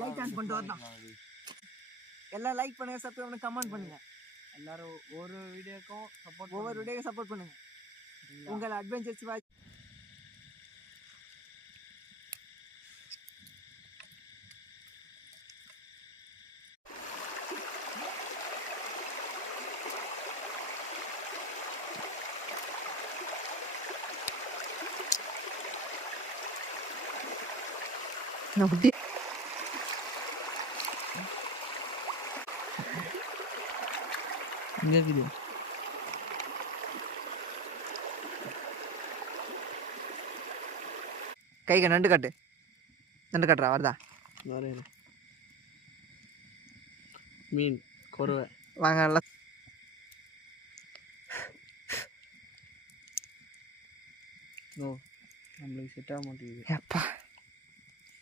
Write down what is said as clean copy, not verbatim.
Like on பண்ணிட்டு வரலாம். எல்லாம் லைக் பண்ணுங்க, சப்ஸ்கிரைப் பண்ணுங்க, கமெண்ட் பண்ணுங்க. எல்லாரும் ஒவ்வொரு வீடியோக்கும் சப்போர்ட் பண்ணுங்க. உங்கள் அட்வென்ச்சர்ஸ் வாட்ச் இங்கே இருக்குது. கைக்கு நண்டு கட்டுறா வருதா மீன் கொருவை வாங்க நல்லா நம்மளுக்கு செட் ஆக மாட்டேங்குது. அப்பா